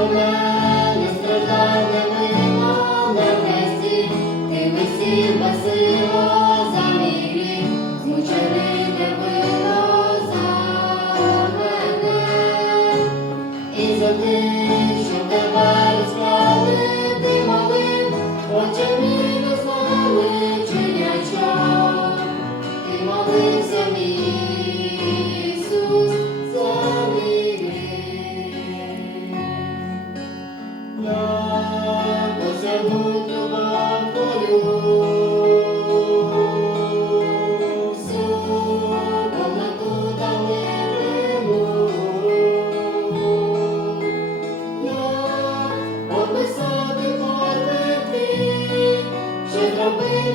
ти за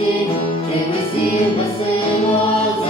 ти висів безсило